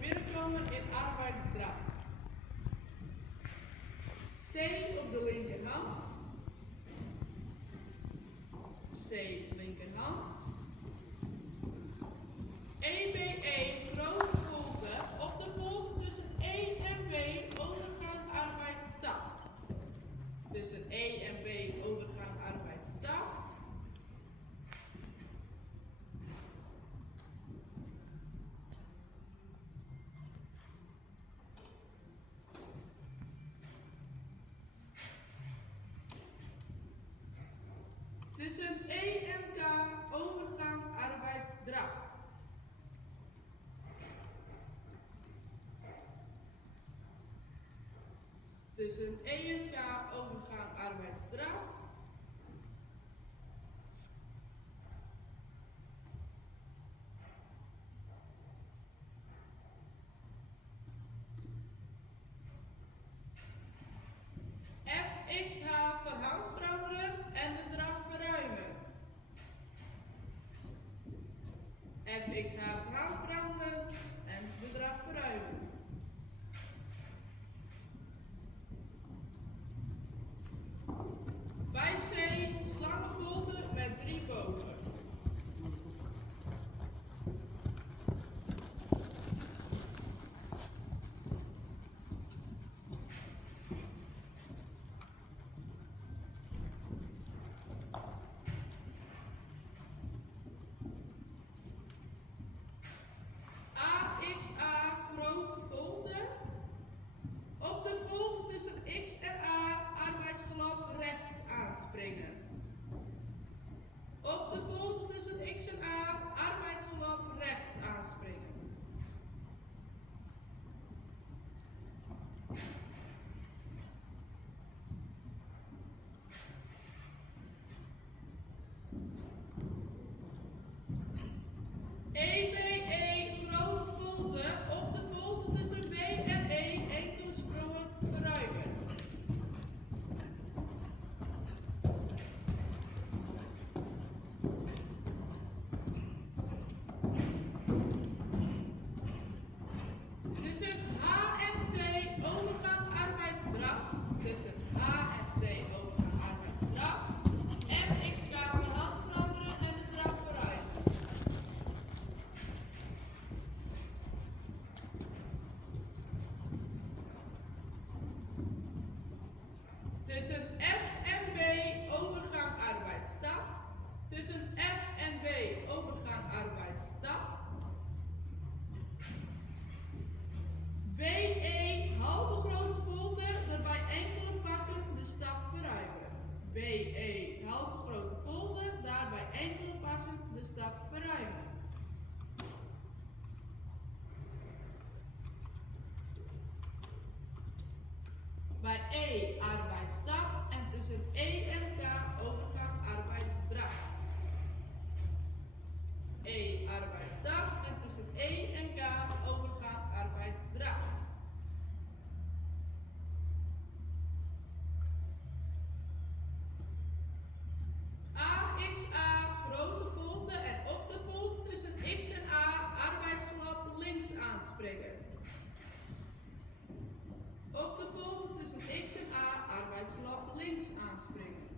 binnenkomen in arbeidsdrang. C op de linkerhand. C linkerhand. EBE grote volte op de volte tussen E en B overgang arbeidsstap. Tussen E en B overgang arbeidsstap. Tussen E en K overgang arbeidsdraf. Tussen E en K overgang arbeidsdraf. FXH verhand veranderen en de draf verruimen. FXH verhand veranderen en de draf verruimen. Bij C slangenvolte met 3 bogen. AXA grote volte. Op de volte tussen X en A arbeidsgelap rechts aanspringen. Op de volte tussen X en A arbeidsgelap rechts aanspringen. EBE grote volte op de volte tussen B en E enkele sprongen verruimen. Tussen H en C overgang arbeidsdraf. Tussen H en C overgang arbeidsdraf. FXK verhand veranderen en de draf verruimen. Tussen F en B overgang arbeidsstap. Tussen F en B overgang arbeidsstap. BE halve grote volte, daarbij enkele passen de stap verruimen. BE halve grote volte, daarbij enkele passen de stap verruimen. Bij E arbeidsstap en tussen E en K overgang arbeidsdraf. E arbeidsstap en tussen E en K overgang arbeidsdraf. AXA grote volte en op de volte tussen X en A arbeidsgelap links aanspringen. Op de volte tussen X en A arbeidsgelap links aanspringen.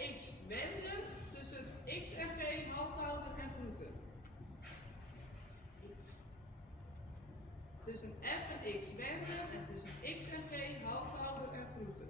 X wenden, tussen X en G handhouden en groeten. Tussen F en X wenden en tussen X en G handhouden en groeten.